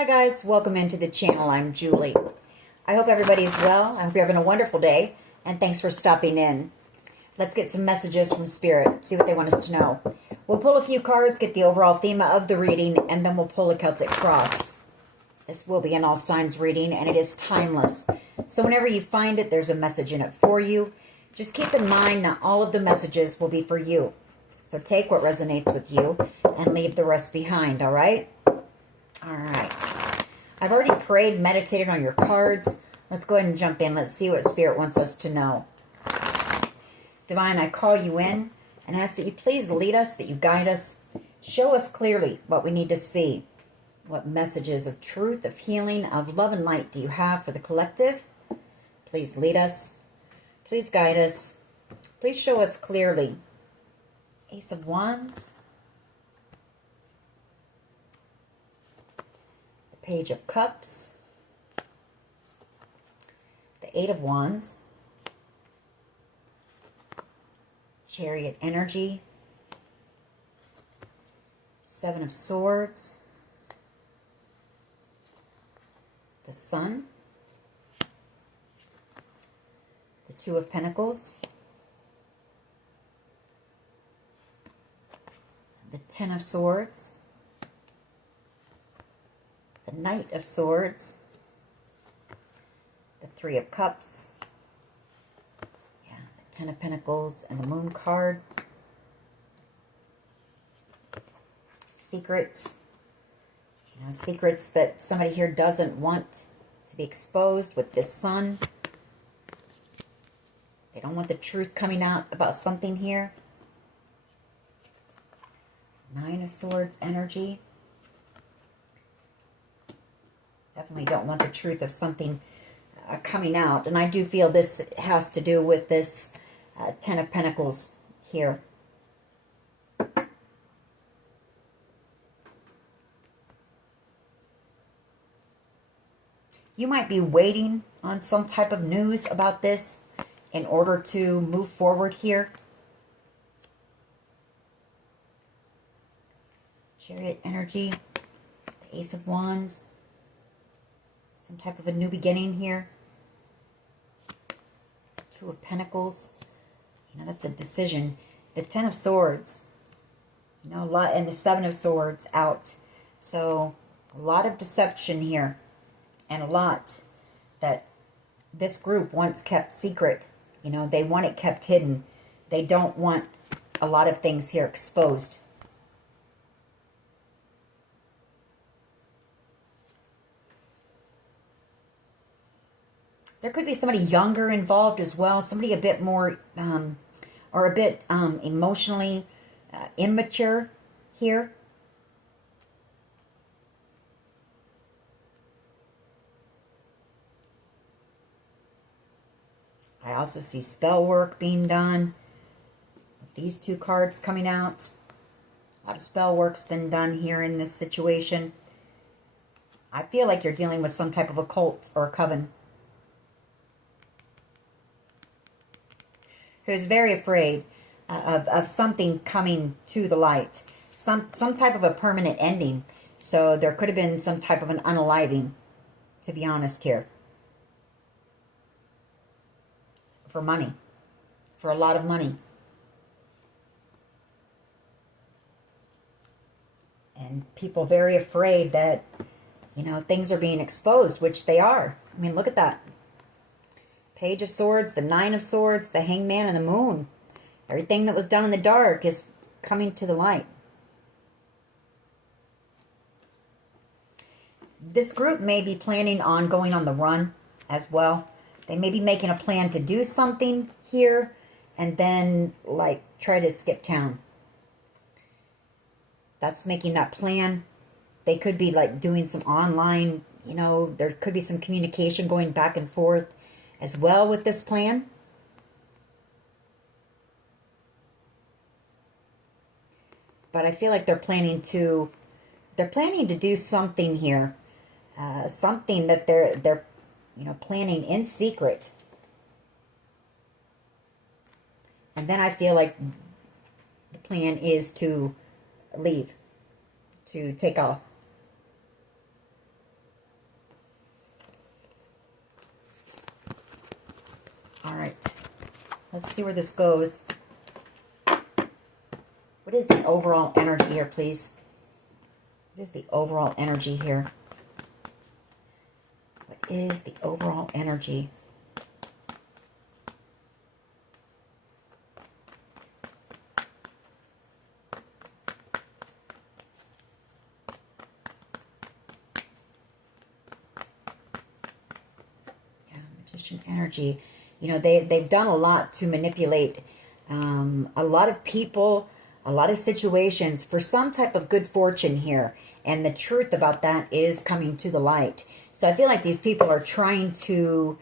Hi guys, welcome into the channel. I'm Julie. I hope everybody's well. I hope you're having a wonderful day, and thanks for stopping in. Let's get some messages from Spirit, see what they want us to know. We'll pull a few cards, get the overall theme of the reading, and then we'll pull a Celtic cross. This will be an all signs reading, and it is timeless. So whenever you find it, there's a message in it for you. Just keep in mind that all of the messages will be for you. So take what resonates with you and leave the rest behind, all right? All right. I've already prayed, meditated on your cards. Let's go ahead and jump in. Let's see what Spirit wants us to know. Divine, I call you in and ask that you please lead us, that you guide us. Show us clearly what we need to see. What messages of truth, of healing, of love and light do you have for the collective? Please lead us. Please guide us. Please show us clearly. Ace of Wands. Page of Cups, the Eight of Wands, Chariot energy, Seven of Swords, the Sun, the Two of Pentacles, the Ten of Swords, the Knight of Swords, the Three of Cups, the Ten of Pentacles, and the Moon card. Secrets. Secrets that somebody here doesn't want to be exposed with this Sun. They don't want the truth coming out about something here. Nine of Swords energy. Definitely don't want the truth of something coming out. And I do feel this has to do with this Ten of Pentacles here. You might be waiting on some type of news about this in order to move forward here. Chariot energy, the Ace of Wands. Some type of a new beginning here. Two of Pentacles. That's a decision. The Ten of Swords. A lot, and the Seven of Swords out. So a lot of deception here. And a lot that this group once kept secret. They want it kept hidden. They don't want a lot of things here exposed. There could be somebody younger involved as well. Somebody a bit more, or a bit emotionally immature here. I also see spell work being done. With these two cards coming out. A lot of spell work's been done here in this situation. I feel like you're dealing with some type of a cult or a coven. Who's very afraid of something coming to the light. Some type of a permanent ending. So there could have been some type of an unaliving, to be honest here. For money. For a lot of money. And people very afraid that, things are being exposed, which they are. I mean, look at that. Page of Swords, the Nine of Swords, the Hangman, and the Moon. Everything that was done in the dark is coming to the light. This group may be planning on going on the run as well. They may be making a plan to do something here and then, try to skip town. That's making that plan. They could be, doing some online, there could be some communication going back and forth as well with this plan. But I feel like they're planning to do something here. Something that they're planning in secret. And then I feel like the plan is to leave, to take off. let's see where this goes. What is the overall energy here, please? What is the overall energy here? What is the overall energy? Yeah, Magician energy. You know, they've done a lot to manipulate a lot of people, a lot of situations for some type of good fortune here. And the truth about that is coming to the light. So I feel like these people are trying to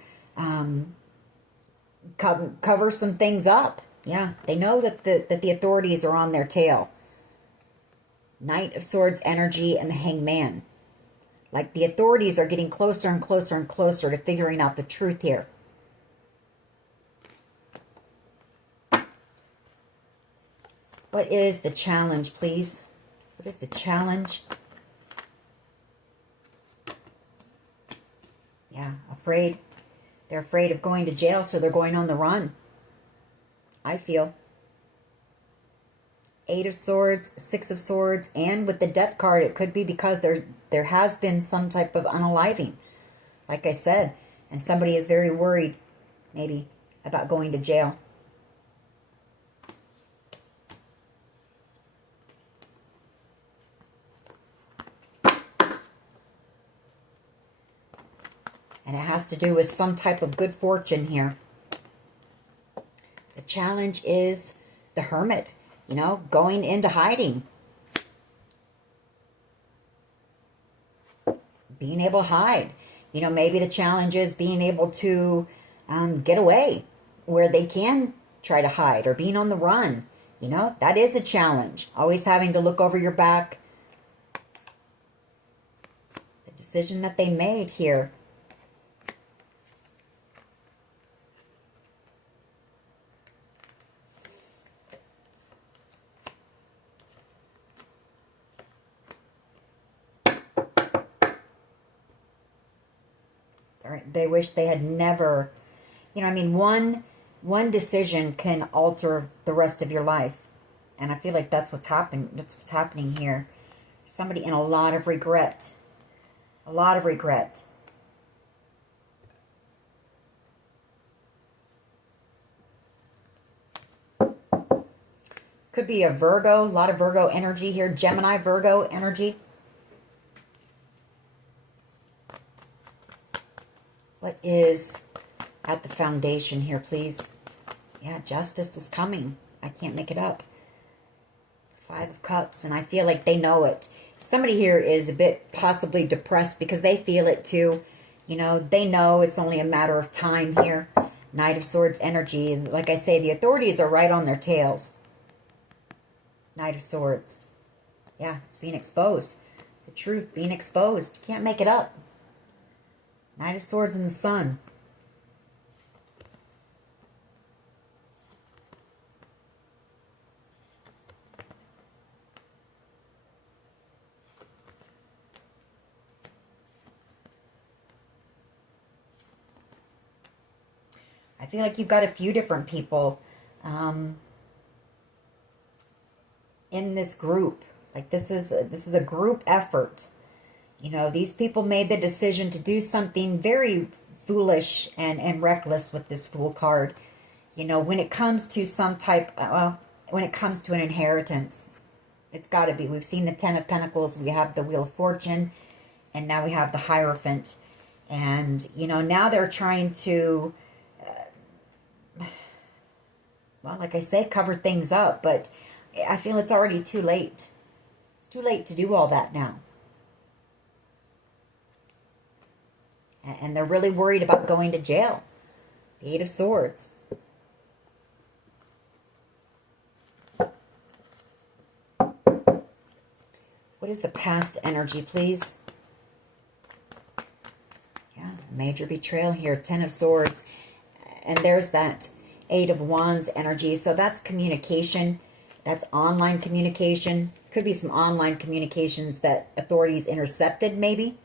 cover some things up. Yeah, they know that the authorities are on their tail. Knight of Swords energy and the Hangman. Like the authorities are getting closer and closer and closer to figuring out the truth here. What is the challenge, please? What is the challenge? Yeah, afraid. They're afraid of going to jail, so they're going on the run. I feel. 8 of Swords, 6 of Swords, and with the Death card, it could be because there has been some type of unaliving, like I said, and somebody is very worried, maybe, about going to jail. And it has to do with some type of good fortune here. The challenge is the Hermit, you know, going into hiding. Being able to hide. You know, maybe the challenge is being able to get away where they can try to hide, or being on the run. You know, that is a challenge. Always having to look over your back. The decision that they made here. They wish they had never, you know, I mean, one decision can alter the rest of your life. And I feel like that's what's happening. That's what's happening here. Somebody in a lot of regret. A lot of regret. Could be a Virgo, a lot of Virgo energy here. Gemini, Virgo energy. What is at the foundation here, please? Yeah, justice is coming. I can't make it up. 5 of Cups, and I feel like they know it. Somebody here is a bit possibly depressed because they feel it too. You know, they know it's only a matter of time here. Knight of Swords energy. And like I say, the authorities are right on their tails. Knight of Swords. Yeah, it's being exposed. The truth being exposed. You can't make it up. Knight of Swords and the Sun. I feel like you've got a few different people in this group. Like this is a group effort. You know, these people made the decision to do something very foolish and reckless with this Fool card. You know, when it comes to some type, when it comes to an inheritance, it's got to be. We've seen the 10 of Pentacles, we have the Wheel of Fortune, and now we have the Hierophant. And, you know, now they're trying to, well, like I say, cover things up, but I feel it's already too late. It's too late to do all that now. And they're really worried about going to jail. The 8 of Swords. What is the past energy, please? Yeah, major betrayal here. 10 of Swords. And there's that 8 of Wands energy. So that's communication. That's online communication. Could be some online communications that authorities intercepted, maybe.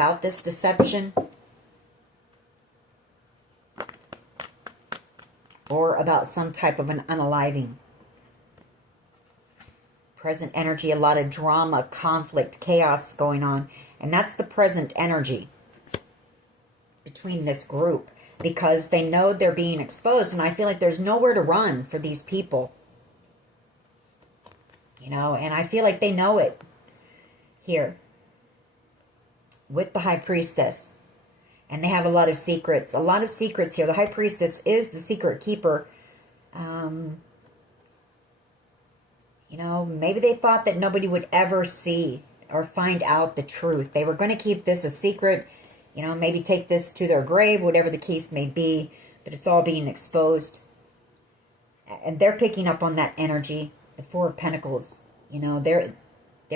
about this deception or about some type of an unaliving. Present energy, a lot of drama, conflict, chaos going on. And that's the present energy between this group, because they know they're being exposed. And I feel like there's nowhere to run for these people. You know, and I feel like they know it here with the High Priestess. And they have a lot of secrets here. The High Priestess is the secret keeper. You know, maybe they thought that nobody would ever see or find out the truth. They were going to keep this a secret, you know, maybe take this to their grave, whatever the case may be, but it's all being exposed. And they're picking up on that energy, the Four of Pentacles. You know, they're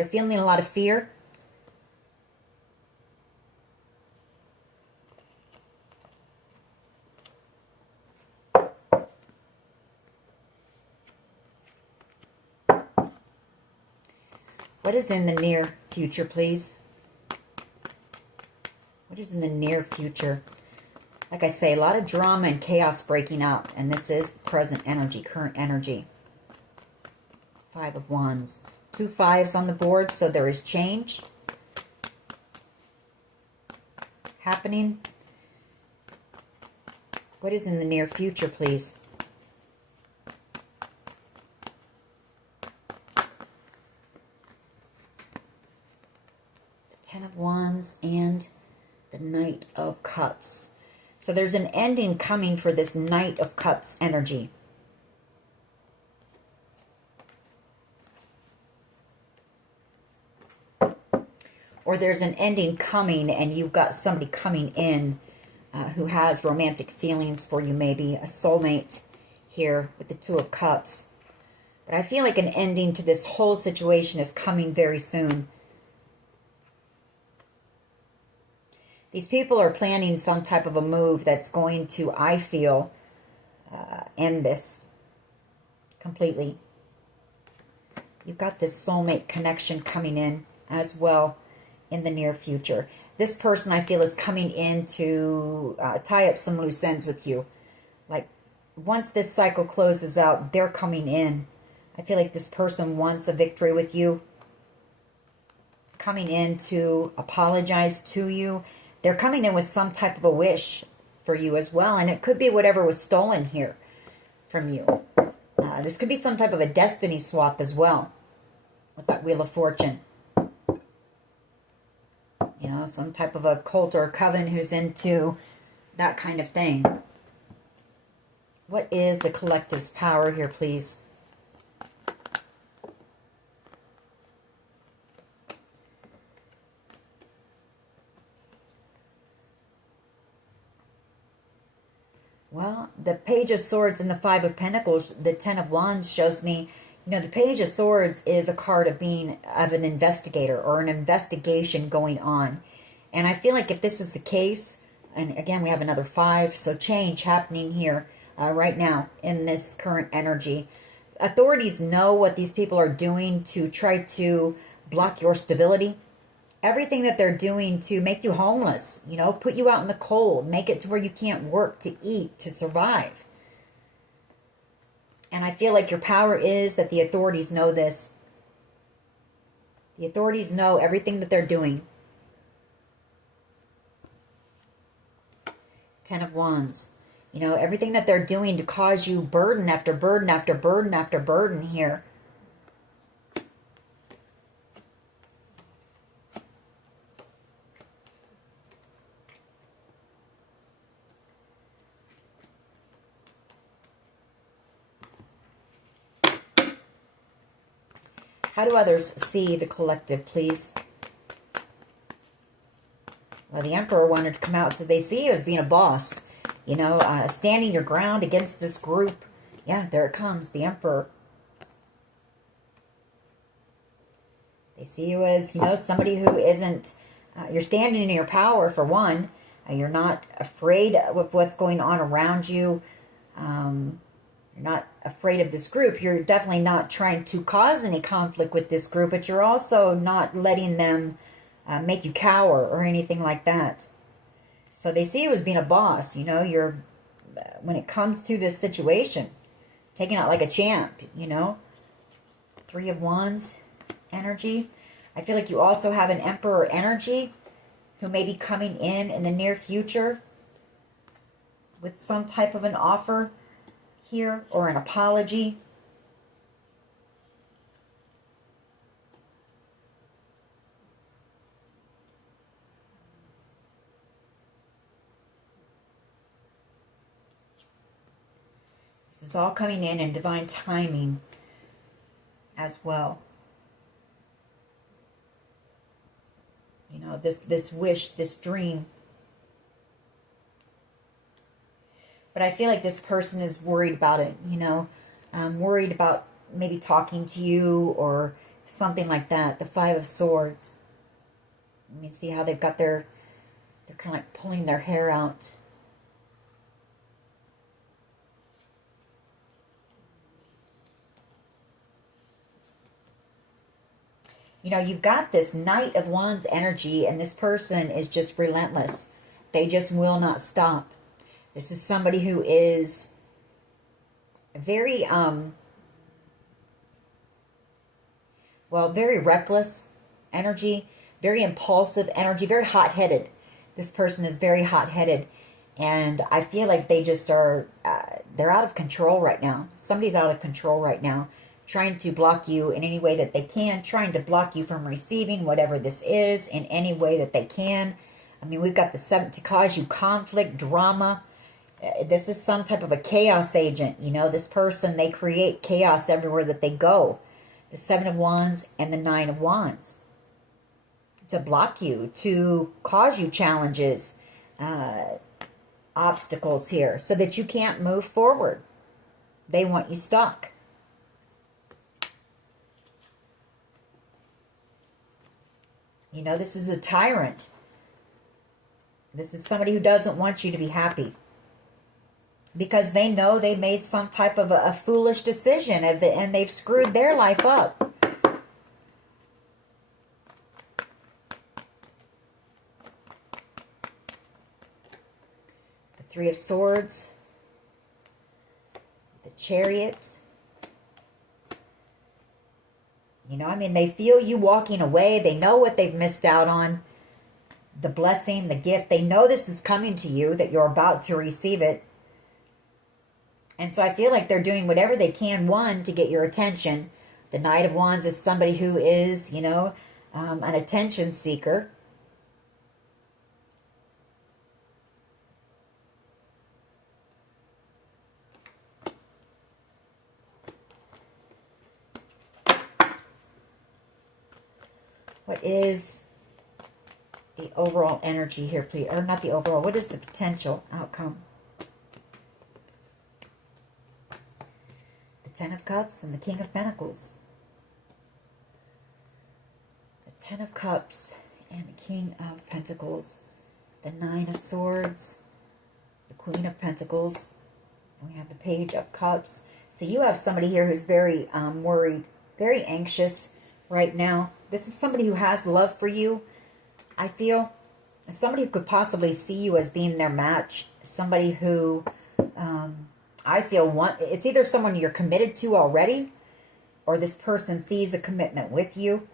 feeling a lot of fear. What is in the near future, please? What is in the near future? Like I say, a lot of drama and chaos breaking out. And this is present energy, current energy. Five of Wands. 2 5s on the board, so there is change happening. What is in the near future, please? Ten of Wands and the Knight of Cups. So there's an ending coming for this Knight of Cups energy. Or there's an ending coming and you've got somebody coming in who has romantic feelings for you, maybe a soulmate here with the Two of Cups. But I feel like an ending to this whole situation is coming very soon. These people are planning some type of a move that's going to, I feel, end this completely. You've got this soulmate connection coming in as well in the near future. This person, I feel, is coming in to tie up some loose ends with you. Like, once this cycle closes out, they're coming in. I feel like this person wants a victory with you. Coming in to apologize to you. They're coming in with some type of a wish for you as well. And it could be whatever was stolen here from you. This could be some type of a destiny swap as well. With that Wheel of Fortune. You know, some type of a cult or a coven who's into that kind of thing. What is the collective's power here, please? Well, the Page of Swords and the Five of Pentacles, the Ten of Wands shows me, you know, the Page of Swords is a card of being of an investigator or an investigation going on. And I feel like if this is the case, and again, we have another 5, so change happening here right now in this current energy. Authorities know what these people are doing to try to block your stability. Everything that they're doing to make you homeless, you know, put you out in the cold, make it to where you can't work, to eat, to survive. And I feel like your power is that the authorities know this. The authorities know everything that they're doing. Ten of Wands. You know, everything that they're doing to cause you burden after burden after burden after burden here. How do others see the collective, please? Well, the Emperor wanted to come out, so they see you as being a boss. You know, standing your ground against this group. Yeah, there it comes, the Emperor. They see you as, you know, somebody who isn't... you're standing in your power, for one. You're not afraid of what's going on around you. You're not afraid of this group. You're definitely not trying to cause any conflict with this group, but you're also not letting them make you cower or anything like that. So they see you as being a boss. You know, you're, when it comes to this situation, taking out like a champ, you know. Three of Wands energy. I feel like you also have an Emperor energy who may be coming in the near future with some type of an offer here or an apology. This is all coming in divine timing as well. You know, this wish, this dream. But I feel like this person is worried about it, you know. Worried about maybe talking to you or something like that. The Five of Swords. I mean, see how they've got they're kind of like pulling their hair out. You know, you've got this Knight of Wands energy, and this person is just relentless. They just will not stop. This is somebody who is very, very reckless energy, very impulsive energy, very hot-headed. This person is very hot-headed, and I feel like they just are, they're out of control right now. Somebody's out of control right now, trying to block you in any way that they can, trying to block you from receiving whatever this is in any way that they can. I mean, we've got the Seven to cause you conflict, drama. This is some type of a chaos agent. You know, this person, they create chaos everywhere that they go. The Seven of Wands and the Nine of Wands. To block you, to cause you challenges, obstacles here, so that you can't move forward. They want you stuck. You know, this is a tyrant. This is somebody who doesn't want you to be happy. Because they know they made some type of a foolish decision and they've screwed their life up. The Three of Swords. The Chariot. You know, I mean, they feel you walking away. They know what they've missed out on. The blessing, the gift. They know this is coming to you, that you're about to receive it. And so I feel like they're doing whatever they can, one, to get your attention. The Knight of Wands is somebody who is, you know, an attention seeker. What is the overall energy here, please? Or not the overall. What is the potential outcome? The Ten of Cups and the King of Pentacles. The Ten of Cups and the King of Pentacles. The Nine of Swords. The Queen of Pentacles. And we have the Page of Cups. So you have somebody here who's very worried, very anxious right now. This is somebody who has love for you, I feel. Somebody who could possibly see you as being their match. Somebody who, I feel, it's either someone you're committed to already, or this person sees a commitment with you.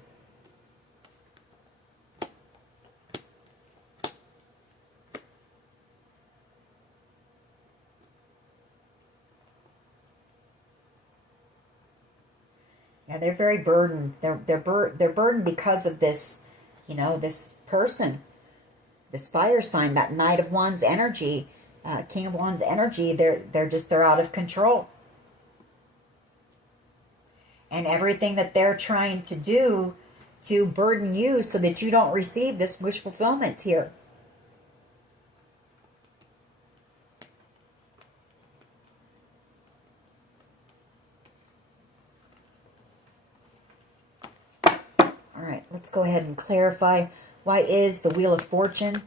Yeah, they're very burdened. They're burdened because of this, you know, this person, this fire sign, that Knight of Wands energy, King of Wands energy. They're out of control, and everything that they're trying to do to burden you so that you don't receive this wish fulfillment here. Let's go ahead and clarify. Why is the Wheel of Fortune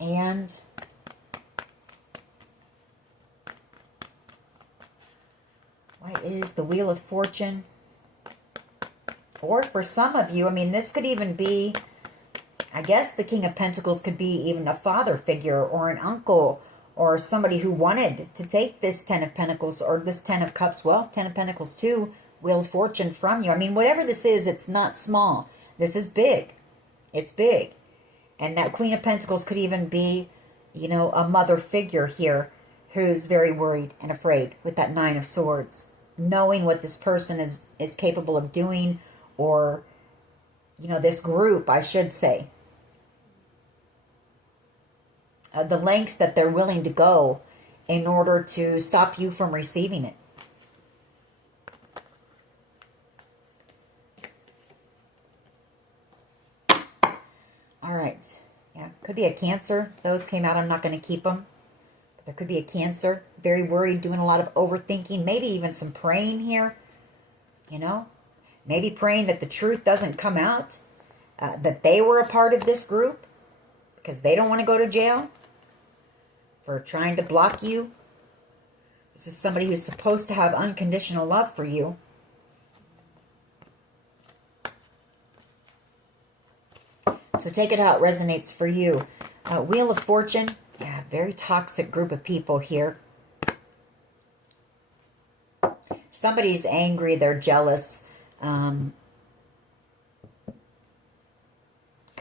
and why is the Wheel of Fortune? Or for some of you, I mean, this could even be I guess the King of Pentacles could be even a father figure or an uncle or somebody who wanted to take this Ten of Pentacles or this Ten of Cups, well, Ten of Pentacles too, Wheel of Fortune from you. I mean, whatever this is, it's not small. This is big. It's big. And that Queen of Pentacles could even be, you know, a mother figure here who's very worried and afraid with that Nine of Swords. Knowing what this person is capable of doing, or, you know, this group, I should say. The lengths that they're willing to go in order to stop you from receiving it. All right. Yeah, could be a Cancer. Those came out. I'm not going to keep them. But there could be a Cancer. Very worried, doing a lot of overthinking. Maybe even some praying here. You know? Maybe praying that the truth doesn't come out. That they were a part of this group. Because they don't want to go to jail. For trying to block you. This is somebody who's supposed to have unconditional love for you. So take it how it resonates for you. Wheel of Fortune. Yeah, very toxic group of people here. Somebody's angry. They're jealous. They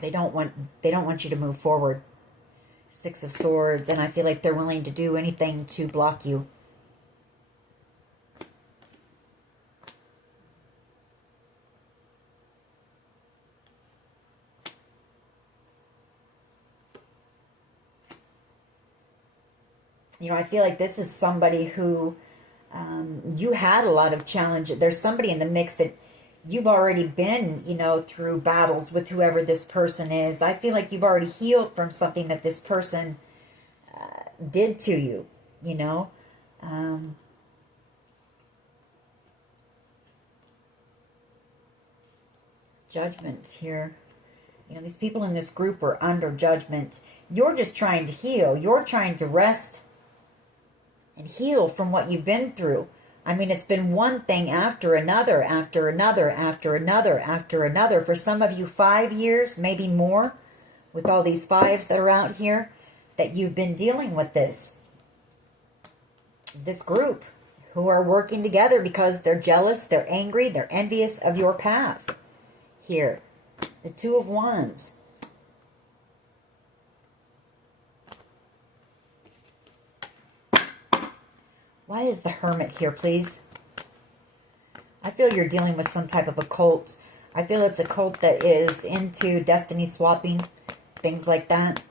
don't want you to move forward. Six of Swords. And I feel like they're willing to do anything to block you. You know, I feel like this is somebody who you had a lot of challenge. There's somebody in the mix that you've already been, you know, through battles with whoever this person is. I feel like you've already healed from something that this person did to you, you know. Judgment here. You know, these people in this group are under judgment. You're just trying to heal. You're trying to rest and heal from what you've been through. I mean, it's been one thing after another, after another, after another, after another. For some of you, 5 years, maybe more, with all these fives that are out here, that you've been dealing with this. This group who are working together because they're jealous, they're angry, they're envious of your path. Here, the Two of Wands. Why is the Hermit here, please? I feel you're dealing with some type of a cult. I feel it's a cult that is into destiny swapping, things like that.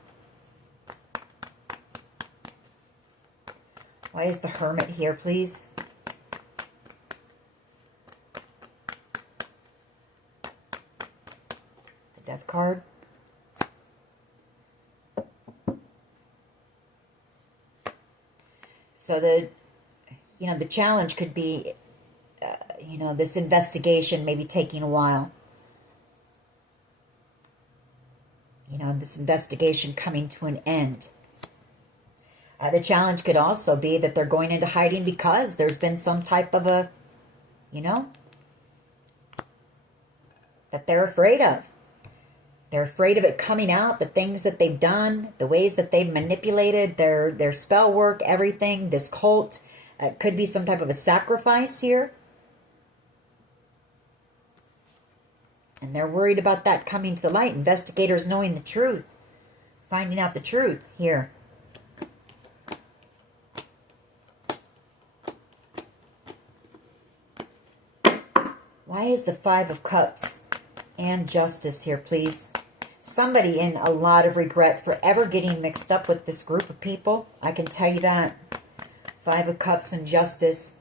Why is the Hermit here, please? The Death card. So the challenge could be, this investigation maybe taking a while. This investigation coming to an end. The challenge could also be that they're going into hiding because there's been some type of a, that they're afraid of. They're afraid of it coming out, the things that they've done, the ways that they've manipulated, their spell work, everything, this cult. Could be some type of a sacrifice here. And they're worried about that coming to the light. Investigators knowing the truth. Finding out the truth here. Why is the Five of Cups and Justice here, please? Somebody in a lot of regret for ever getting mixed up with this group of people. I can tell you that. Five of Cups and Justice.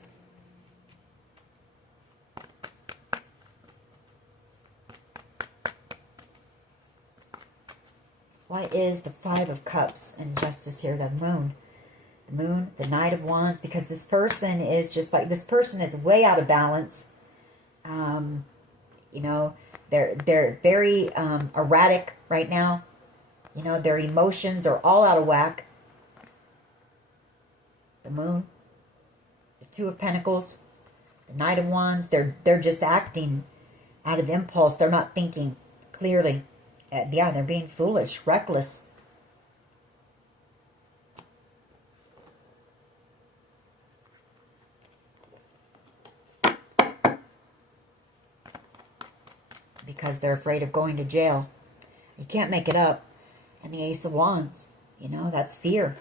Why is the Five of Cups and Justice here? The Moon. The Moon, the Knight of Wands. Because this person is just like, this person is way out of balance. They're very erratic right now. Their emotions are all out of whack. The Moon, the Two of Pentacles, the Knight of Wands. They're just acting out of impulse. They're not thinking clearly. Yeah, they're being foolish, reckless. Because they're afraid of going to jail. You can't make it up. And the Ace of Wands, you know, that's fear.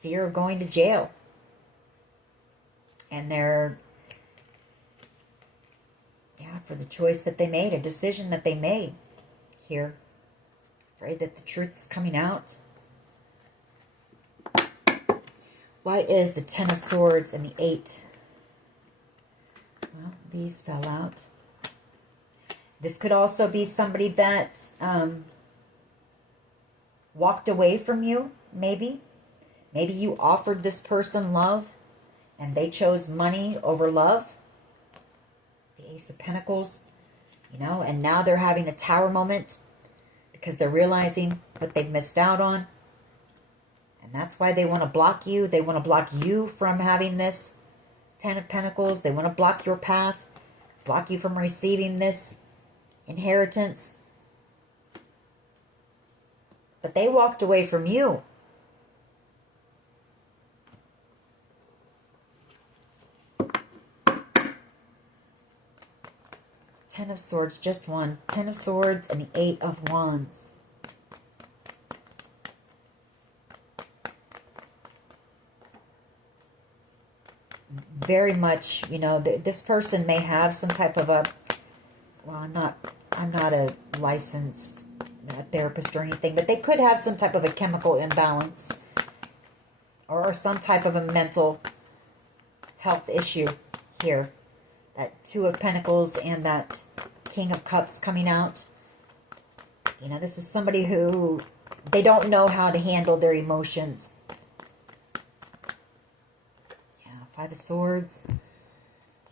Fear of going to jail. And they're, yeah, for the choice that they made, a decision that they made here. Afraid that the truth's coming out. Why is the Ten of Swords and the Eight? Well, these fell out. This could also be somebody that walked away from you, maybe. Maybe you offered this person love and they chose money over love. The Ace of Pentacles, you know, and now they're having a tower moment because they're realizing what they've missed out on. And that's why they want to block you. They want to block you from having this Ten of Pentacles. They want to block your path, block you from receiving this inheritance. But they walked away from you. Ten of Swords, just one. Ten of Swords and the Eight of Wands. Very much, you know, this person may have some type of a, well, I'm not a licensed therapist or anything, but they could have some type of a chemical imbalance or some type of a mental health issue here. That Two of Pentacles and that King of Cups coming out. You know, this is somebody who, they don't know how to handle their emotions. Yeah, Five of Swords.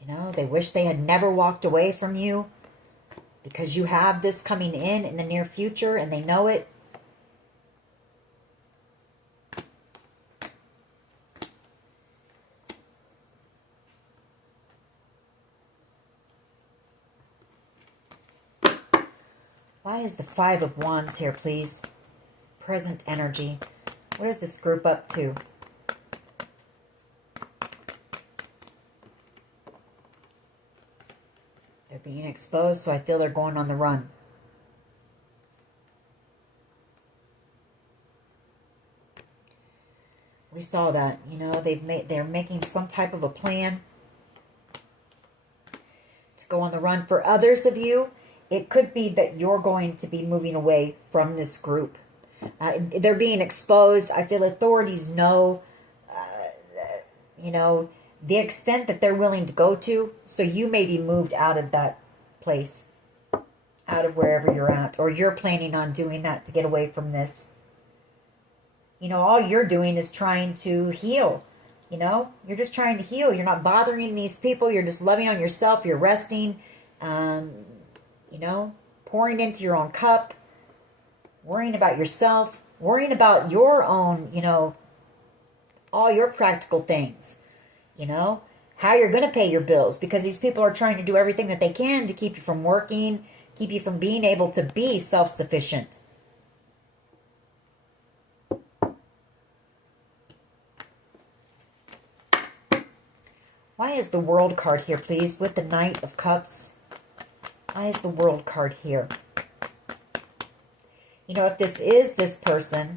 You know, they wish they had never walked away from you because you have this coming in the near future and they know it. Why is the Five of Wands here, please? Present energy. What is this group up to? They're being exposed, so I feel they're going on the run. We saw that, you know, they're making some type of a plan to go on the run. For others of you, it could be that you're going to be moving away from this group. They're being exposed. I feel authorities know, you know, the extent that they're willing to go to. So you may be moved out of that place, out of wherever you're at, or you're planning on doing that to get away from this. You know, all you're doing is trying to heal. You know, you're just trying to heal. You're not bothering these people. You're just loving on yourself. You're resting. You know, pouring into your own cup, worrying about yourself, worrying about your own, you know, all your practical things, you know, how you're going to pay your bills, because these people are trying to do everything that they can to keep you from working, keep you from being able to be self-sufficient. Why is the World card here, please, with the Knight of Cups? Why is the World card here? You know, if this is this person,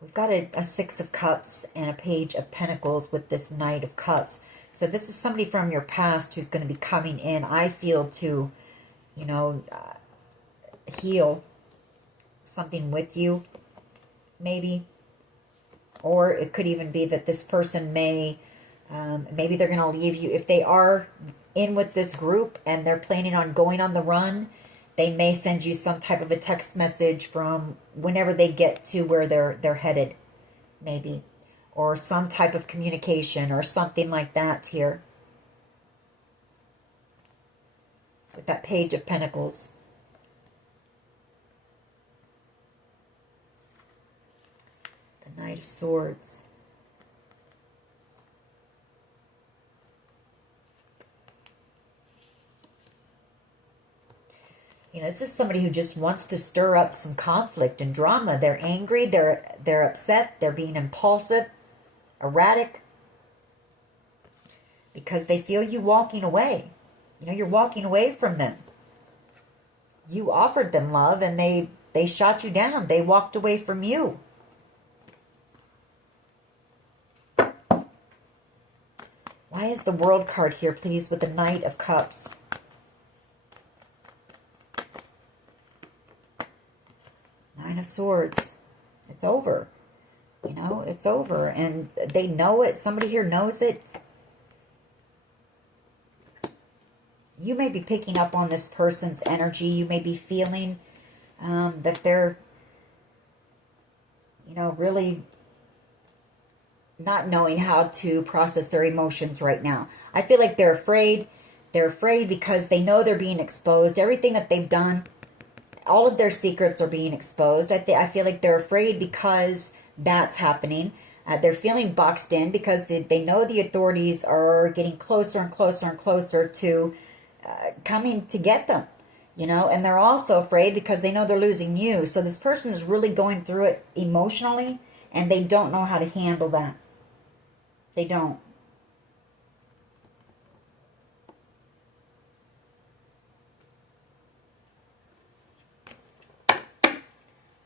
we've got a Six of Cups and a Page of Pentacles with this Knight of Cups. So this is somebody from your past who's going to be coming in, I feel, to, you know, heal something with you, maybe. Or it could even be that this person may, maybe they're going to leave you. If they are in with this group and they're planning on going on the run, they may send you some type of a text message from whenever they get to where they're headed, maybe. Or some type of communication or something like that here. With that Page of Pentacles. The Knight of Swords. this is somebody who just wants to stir up some conflict and drama. They're angry, they're upset, they're being impulsive, erratic, because they feel you walking away. You know, you're walking away from them. You offered them love and they shot you down. They walked away from you. Why is the World card here, please, with the Knight of Cups? Nine of Swords. It's over. You know, it's over. And they know it. Somebody here knows it. You may be picking up on this person's energy. You may be feeling that they're, you know, really not knowing how to process their emotions right now. I feel like they're afraid. They're afraid because they know they're being exposed. Everything that they've done, all of their secrets are being exposed. I feel like they're afraid because that's happening. They're feeling boxed in because they know the authorities are getting closer and closer and closer to coming to get them, you know, and they're also afraid because they know they're losing you. So this person is really going through it emotionally, and they don't know how to handle that. They don't.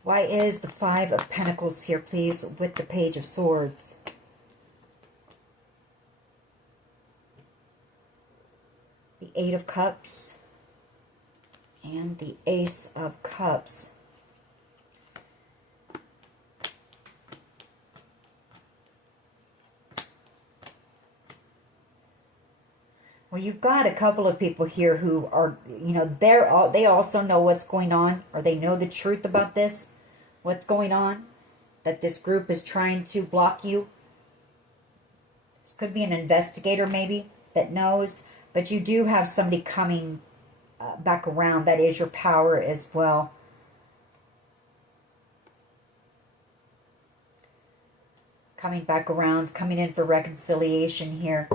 Why is the Five of Pentacles here, please, with the Page of Swords? The Eight of Cups and the Ace of Cups. Well, you've got a couple of people here who are, you know, they also know what's going on, or they know the truth about this, what's going on, that this group is trying to block you. This could be an investigator maybe that knows, but you do have somebody coming back around. That is your power as well. Coming back around, coming in for reconciliation here.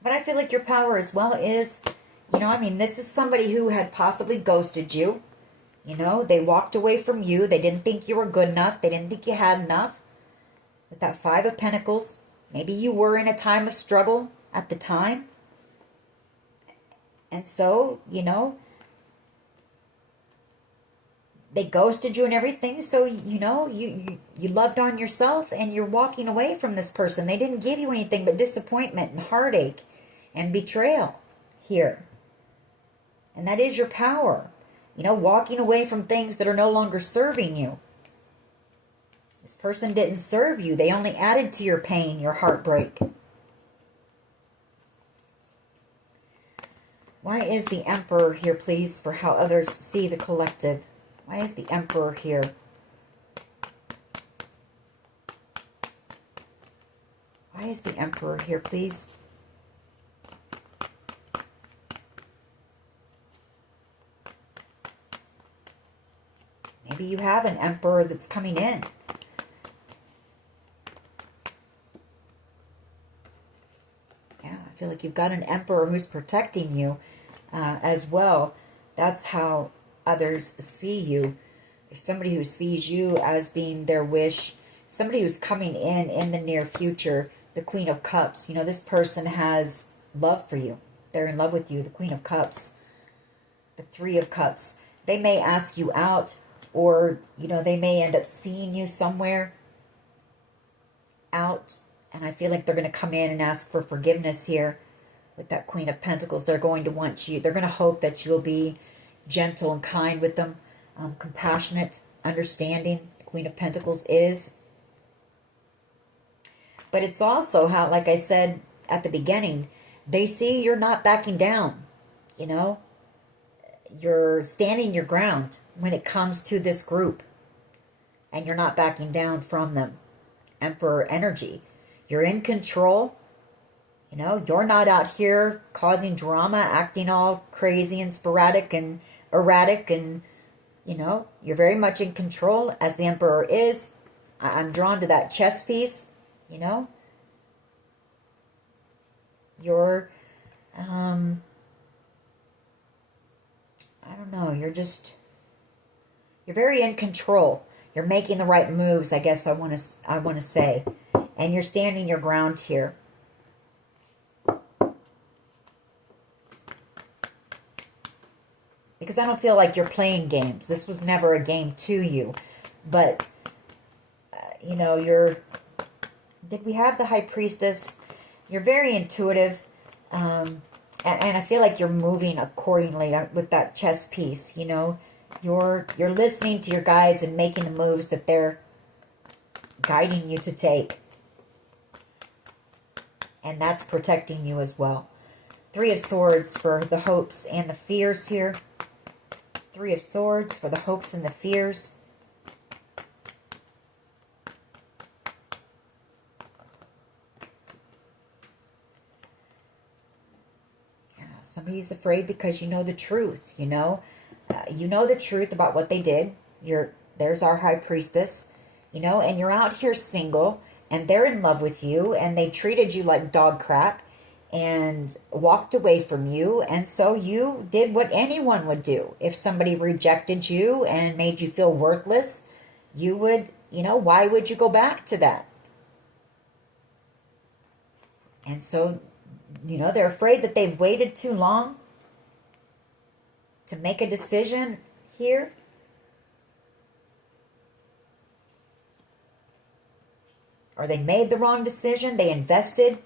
But I feel like your power as well is, you know, I mean, this is somebody who had possibly ghosted you. You know, they walked away from you. They didn't think you were good enough. They didn't think you had enough. With that Five of Pentacles, maybe you were in a time of struggle at the time. And so, you know, they ghosted you and everything. So, you know, you loved on yourself and you're walking away from this person. They didn't give you anything but disappointment and heartache and betrayal here. And that is your power. You know, walking away from things that are no longer serving you. This person didn't serve you. They only added to your pain, your heartbreak. Why is the Emperor here, please, for how others see the collective? Why is the Emperor here? Why is the Emperor here, please? Maybe you have an Emperor that's coming in. Yeah, I feel like you've got an Emperor who's protecting you as well. That's how others see you. There's somebody who sees you as being their wish. Somebody who's coming in the near future. The Queen of Cups. You know, this person has love for you. They're in love with you. The Queen of Cups. The Three of Cups. They may ask you out, or, you know, they may end up seeing you somewhere out. And I feel like they're going to come in and ask for forgiveness here. With that Queen of Pentacles, they're going to want you. They're going to hope that you'll be gentle and kind with them. Compassionate, understanding. The Queen of Pentacles is. But it's also how, like I said at the beginning, they see you're not backing down. You know, you're standing your ground when it comes to this group. And you're not backing down from them. Emperor energy. You're in control. You know, you're not out here causing drama, acting all crazy and sporadic and erratic. And, you know, you're very much in control as the Emperor is. I'm drawn to that chess piece. You know, you're I don't know. You're very in control. You're making the right moves, I guess I want to say. And you're standing your ground here. Because I don't feel like you're playing games. This was never a game to you. But, you know, did we have the High Priestess? You're very intuitive. And I feel like you're moving accordingly with that chess piece, you know. You're listening to your guides and making the moves that they're guiding you to take. And that's protecting you as well. Three of Swords for the hopes and the fears here. Three of Swords for the hopes and the fears. Yeah, somebody's afraid because you know the truth, you know. You know the truth about what they did. There's our High Priestess, you know, and you're out here single, and they're in love with you, and they treated you like dog crap, and walked away from you, and so you did what anyone would do. If somebody rejected you and made you feel worthless, you would, you know, why would you go back to that? And so, you know, they're afraid that they've waited too long to make a decision here. Or they made the wrong decision. They invested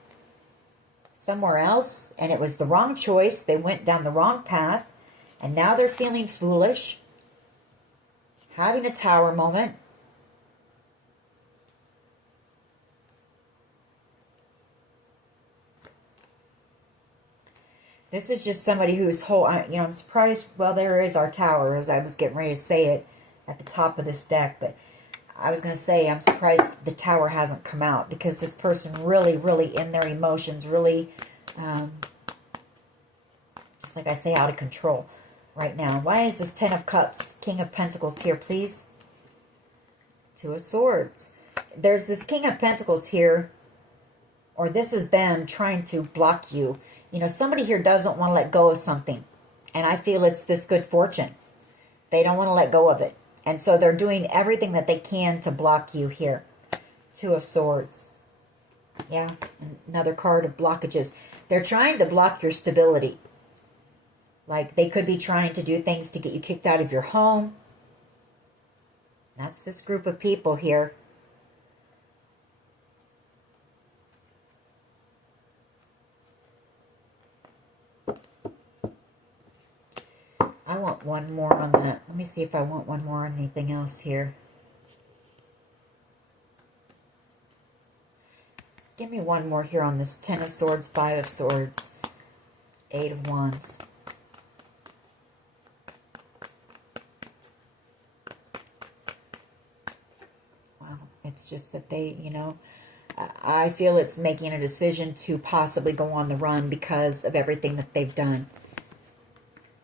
somewhere else and it was the wrong choice. They went down the wrong path and now they're feeling foolish, having a tower moment. This is just somebody who's I'm surprised. Well, there is our tower, as I was getting ready to say it at the top of this deck, but I was going to say I'm surprised the tower hasn't come out, because this person really, really in their emotions, really, just like I say, out of control right now. Why is this Ten of Cups, King of Pentacles here, please? Two of Swords. There's this King of Pentacles here, or this is them trying to block you. You know, somebody here doesn't want to let go of something. And I feel it's this good fortune. They don't want to let go of it. And so they're doing everything that they can to block you here. Two of Swords. Yeah, another card of blockages. They're trying to block your stability. Like they could be trying to do things to get you kicked out of your home. That's this group of people here. I want one more on that. Let me see if I want one more on anything else here. Give me one more here on this Ten of Swords, Five of Swords, Eight of Wands. Wow, it's just that they, you know, I feel it's making a decision to possibly go on the run because of everything that they've done.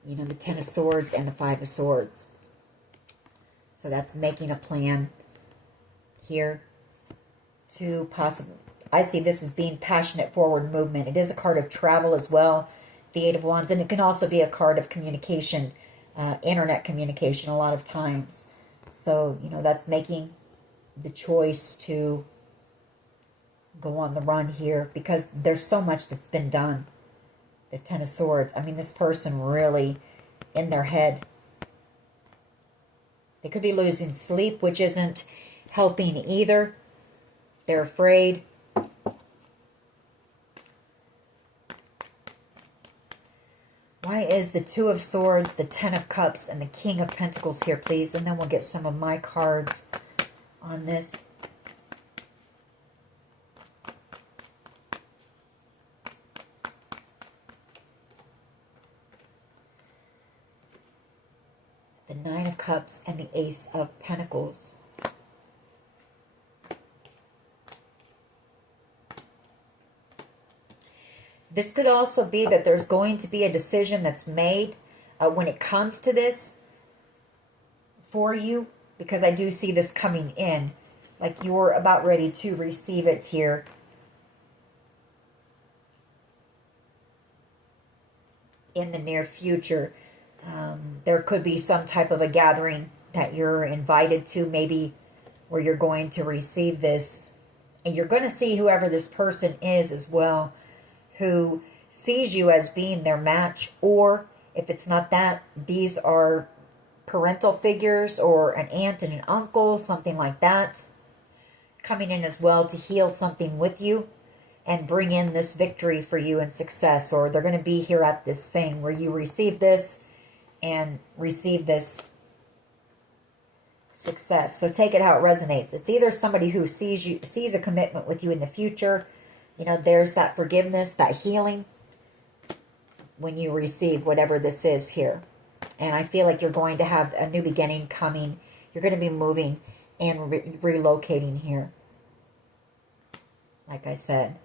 You know, the Ten of Swords and the Five of Swords. So that's making a plan here to possibly... I see this as being passionate forward movement. It is a card of travel as well, the Eight of Wands. And it can also be a card of communication, internet communication a lot of times. So, you know, that's making the choice to go on the run here because there's so much that's been done. The Ten of Swords. I mean, this person really in their head. They could be losing sleep, which isn't helping either. They're afraid. Why is the Two of Swords, the Ten of Cups, and the King of Pentacles here, please? And then we'll get some of my cards on this. The Nine of Cups and the Ace of Pentacles. This could also be that there's going to be a decision that's made when it comes to this for you, because I do see this coming in, like you're about ready to receive it here. in the near future. There could be some type of a gathering that you're invited to, maybe where you're going to receive this. And you're going to see whoever this person is as well, who sees you as being their match. Or if it's not that, these are parental figures or an aunt and an uncle, something like that, coming in as well to heal something with you and bring in this victory for you and success. Or they're going to be here at this thing where you receive this and receive this success. So take it how it resonates. It's either somebody who sees a commitment with you in the future. You know, there's that forgiveness, that healing when you receive whatever this is here. And I feel like you're going to have a new beginning coming. You're going to be moving and relocating here. Like I said.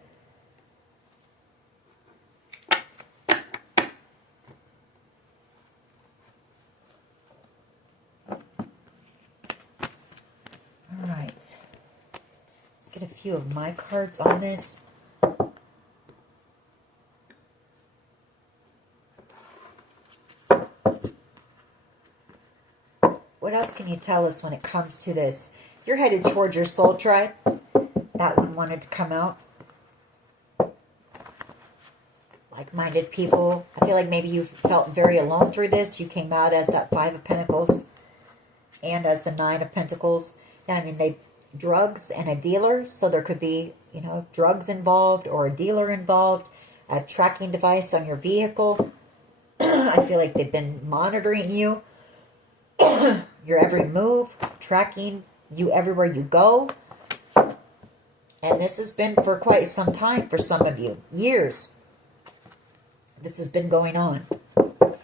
All right. Let's get a few of my cards on this. What else can you tell us when it comes to this? You're headed towards your soul tribe. That one wanted to come out. Like-minded people. I feel like maybe you felt very alone through this. You came out as that Five of Pentacles and as the Nine of Pentacles. I mean, drugs and a dealer. So there could be, you know, drugs involved or a dealer involved. A tracking device on your vehicle. I feel like they've been monitoring you. Your every move, tracking you everywhere you go. And this has been for quite some time for some of you. Years. This has been going on. But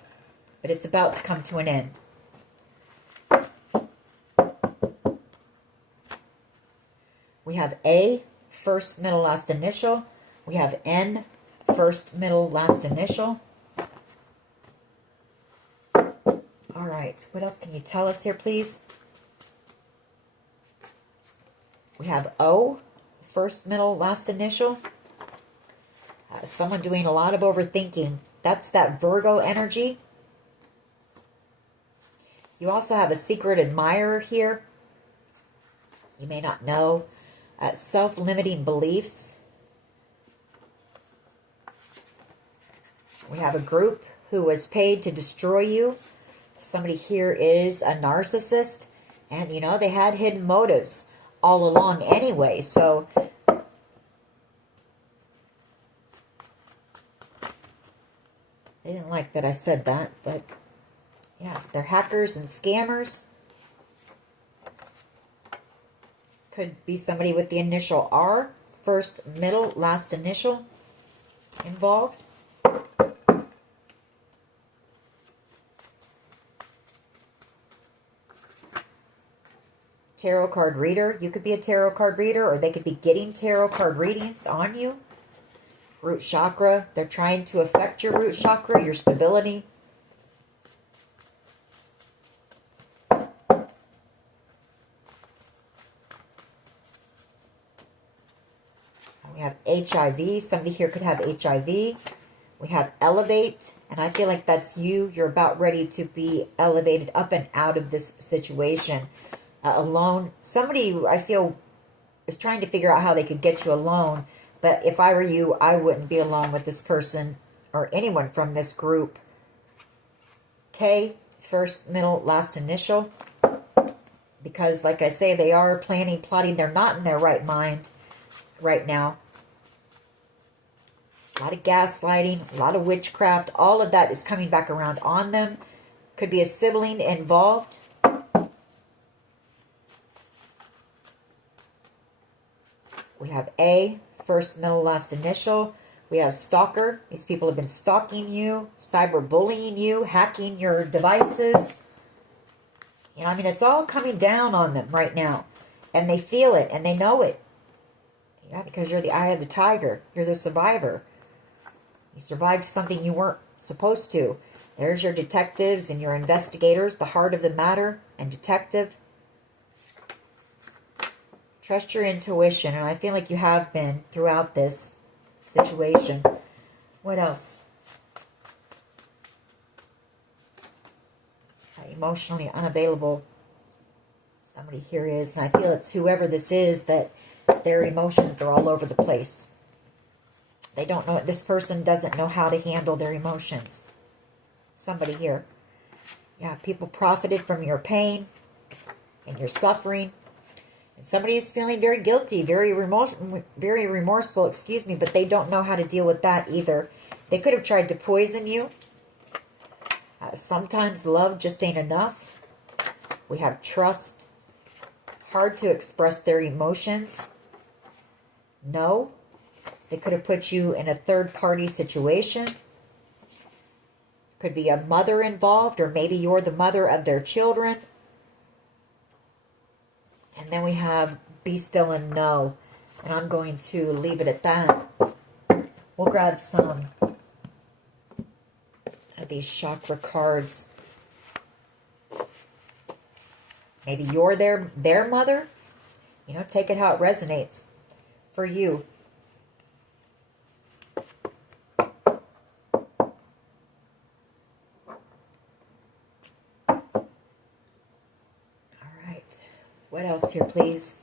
it's about to come to an end. We have A, first, middle, last initial. We have N, first, middle, last initial. All right, what else can you tell us here, please? We have O, first, middle, last initial. Someone doing a lot of overthinking. That's that Virgo energy. You also have a secret admirer here. You may not know. Self-limiting beliefs. We have a group who was paid to destroy you. Somebody here is a narcissist. And, you know, they had hidden motives all along anyway. So they didn't like that I said that. But, yeah, they're hackers and scammers. Could be somebody with the initial R. First, middle, last initial involved. Tarot card reader. You could be a tarot card reader, or they could be getting tarot card readings on you. Root chakra. They're trying to affect your root chakra, your stability. We have HIV. Somebody here could have HIV. We have elevate. And I feel like that's you. You're about ready to be elevated up and out of this situation. Alone. Somebody, I feel, is trying to figure out how they could get you alone. But if I were you, I wouldn't be alone with this person or anyone from this group. K, first, middle, last initial. Because, like I say, they are planning, plotting. They're not in their right mind right now. A lot of gaslighting, a lot of witchcraft. All of that is coming back around on them. Could be a sibling involved. We have A, first, middle, last initial. We have stalker. These people have been stalking you, cyberbullying you, hacking your devices. You know, I mean, it's all coming down on them right now. And they feel it and they know it. Yeah, because you're the eye of the tiger. You're the survivor. You survived something you weren't supposed to. There's your detectives and your investigators, the heart of the matter and detective. Trust your intuition, and I feel like you have been throughout this situation. What else? Emotionally unavailable. Somebody here is, and I feel it's whoever this is, that their emotions are all over the place. They don't know, this person doesn't know how to handle their emotions. Somebody here. Yeah, people profited from your pain and your suffering. And somebody is feeling very guilty, very remorseful, excuse me, but they don't know how to deal with that either. They could have tried to poison you. Sometimes love just ain't enough. We have trust. Hard to express their emotions. No. They could have put you in a third-party situation. Could be a mother involved, or maybe you're the mother of their children. And then we have be still and know. And I'm going to leave it at that. We'll grab some of these chakra cards. Maybe you're their mother. You know, take it how it resonates for you. What else here, please?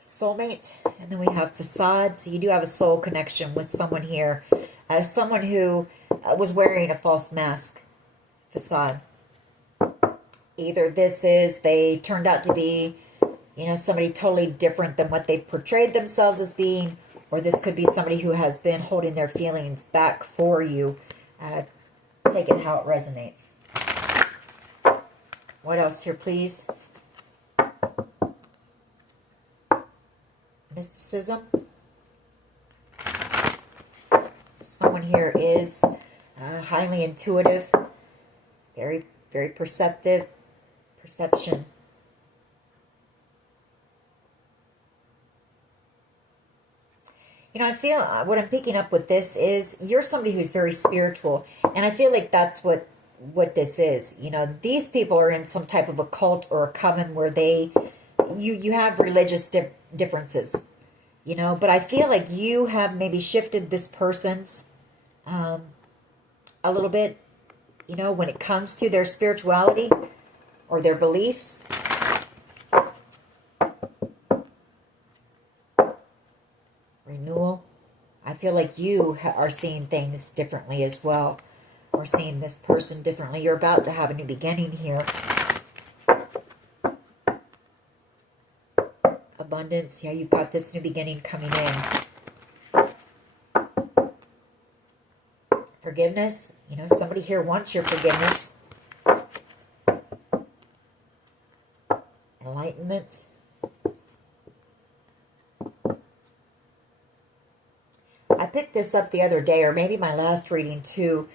Soulmate. And then we have facade. So you do have a soul connection with someone here. Someone who was wearing a false mask. Facade. Either this is, they turned out to be, you know, somebody totally different than what they've portrayed themselves as being. Or this could be somebody who has been holding their feelings back for you. Take it how it resonates. What else here, please? Mysticism. Someone here is highly intuitive, very, very perceptive. Perception. You know, I feel what I'm picking up with this is you're somebody who's very spiritual, and I feel like that's what this is. You know, these people are in some type of a cult or a coven where you have religious differences, you know, but I feel like you have maybe shifted this person's a little bit, you know, when it comes to their spirituality or their beliefs. Renewal. I feel like you are seeing things differently as well, or seeing this person differently. You're about to have a new beginning here. Abundance. Yeah, you've got this new beginning coming in. Forgiveness. You know, somebody here wants your forgiveness. Enlightenment. I picked this up the other day, or maybe my last reading too.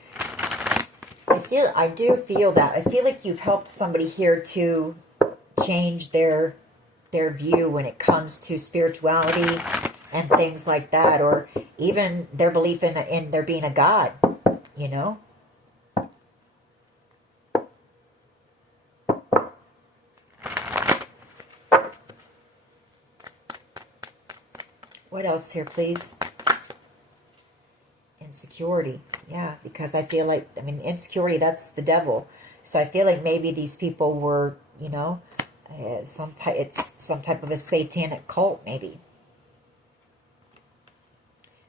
I do feel that. I feel like you've helped somebody here to change their view when it comes to spirituality and things like that, or even their belief in there being a God, you know. What else here, please? Insecurity. Yeah, because I feel like, I mean, insecurity, that's the devil. So I feel like maybe these people were, you know, it's some type of a satanic cult, maybe.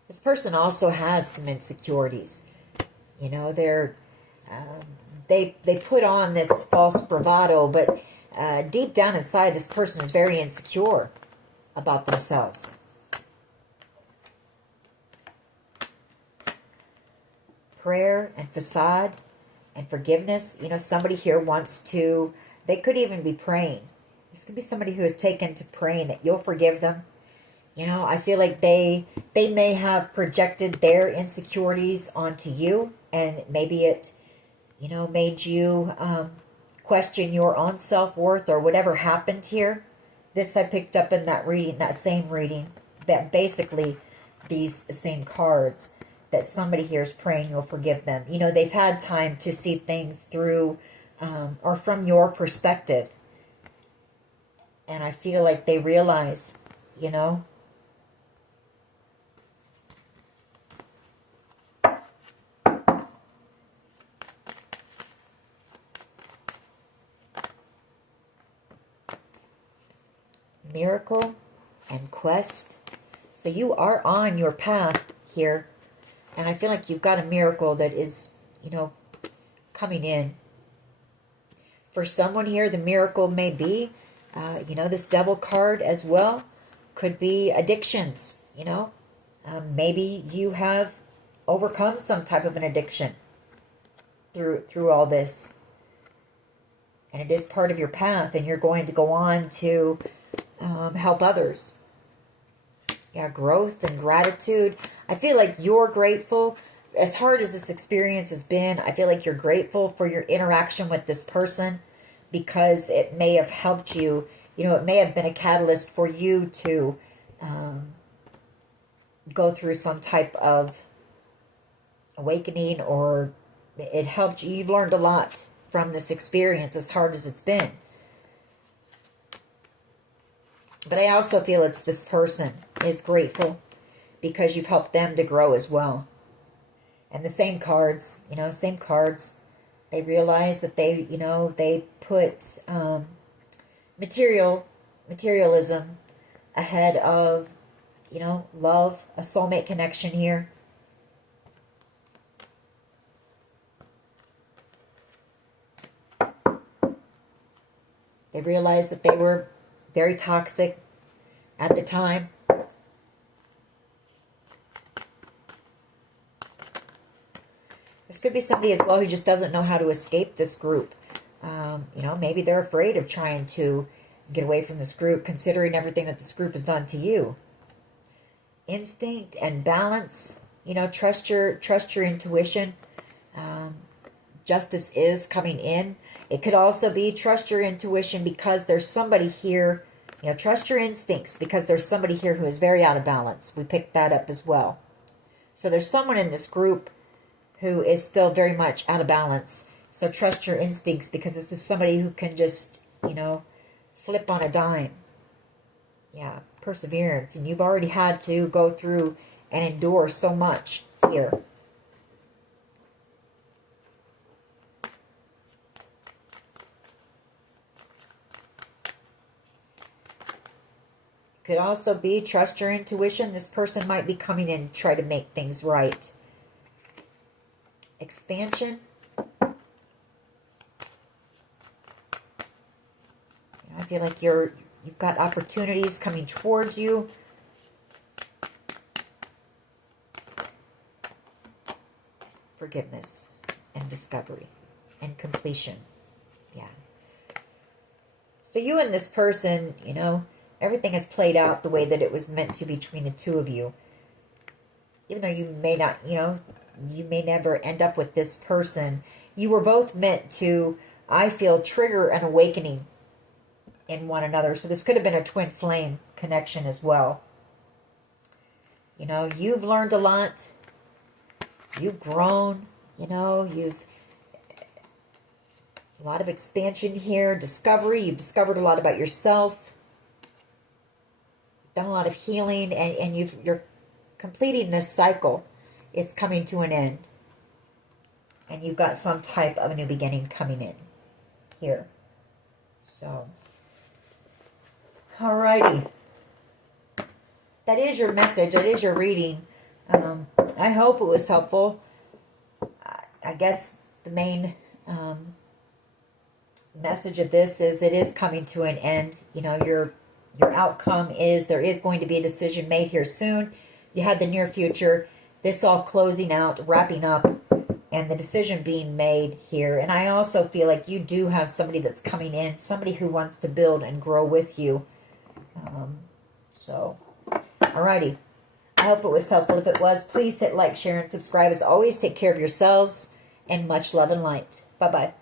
This person also has some insecurities. You know, they put on this false bravado, but deep down inside, this person is very insecure about themselves. Prayer and facade and forgiveness. You know, somebody here wants to, they could even be praying. This could be somebody who has taken to praying that you'll forgive them. You know, I feel like they may have projected their insecurities onto you, and maybe it, you know, made you question your own self-worth or whatever happened here. This I picked up in that reading, that same reading, that basically these same cards, that somebody here is praying you'll forgive them. You know, they've had time to see things through or from your perspective. And I feel like they realize, you know, miracle and quest. So you are on your path here. And I feel like you've got a miracle that is, coming in. For someone here, the miracle may be, this devil card as well. Could be addictions, maybe you have overcome some type of an addiction through all this. And it is part of your path, and you're going to go on to help others. Yeah, growth and gratitude. I feel like you're grateful. As hard as this experience has been, I feel like you're grateful for your interaction with this person, because it may have helped you. It may have been a catalyst for you to go through some type of awakening, or it helped you. You've learned a lot from this experience, as hard as it's been. But I also feel it's this person is grateful because you've helped them to grow as well. And the same cards, they realize that they put materialism ahead of, love, a soulmate connection here. They realized that they were very toxic at the time. This could be somebody as well who just doesn't know how to escape this group. Maybe they're afraid of trying to get away from this group, considering everything that this group has done to you. Instinct and balance. Trust your intuition. Justice is coming in. It could also be trust your intuition because there's somebody here. Trust your instincts because there's somebody here who is very out of balance. We picked that up as well. So there's someone in this group who is still very much out of balance. So trust your instincts, because this is somebody who can just, flip on a dime. Yeah, perseverance. And you've already had to go through and endure so much here. Could also be trust your intuition. This person might be coming in to try to make things right. Expansion. I feel like you've got opportunities coming towards you. Forgiveness and discovery and completion. Yeah. So you and this person, everything is played out the way that it was meant to between the two of you. Even though you may not, you may never end up with this person. You were both meant to, I feel, trigger an awakening in one another. So this could have been a twin flame connection as well. You've learned a lot. You've grown. You've a lot of expansion here, discovery. You've discovered a lot about yourself. Done a lot of healing, and you're completing this cycle. It's coming to an end. And you've got some type of a new beginning coming in here. So, alrighty. That is your message. That is your reading. I hope it was helpful. I guess the main message of this is it is coming to an end. Your outcome is there is going to be a decision made here soon. You had the near future. This all closing out, wrapping up, and the decision being made here. And I also feel like you do have somebody that's coming in, somebody who wants to build and grow with you. Alrighty. I hope it was helpful. If it was, please hit like, share, and subscribe. As always, take care of yourselves, and much love and light. Bye-bye.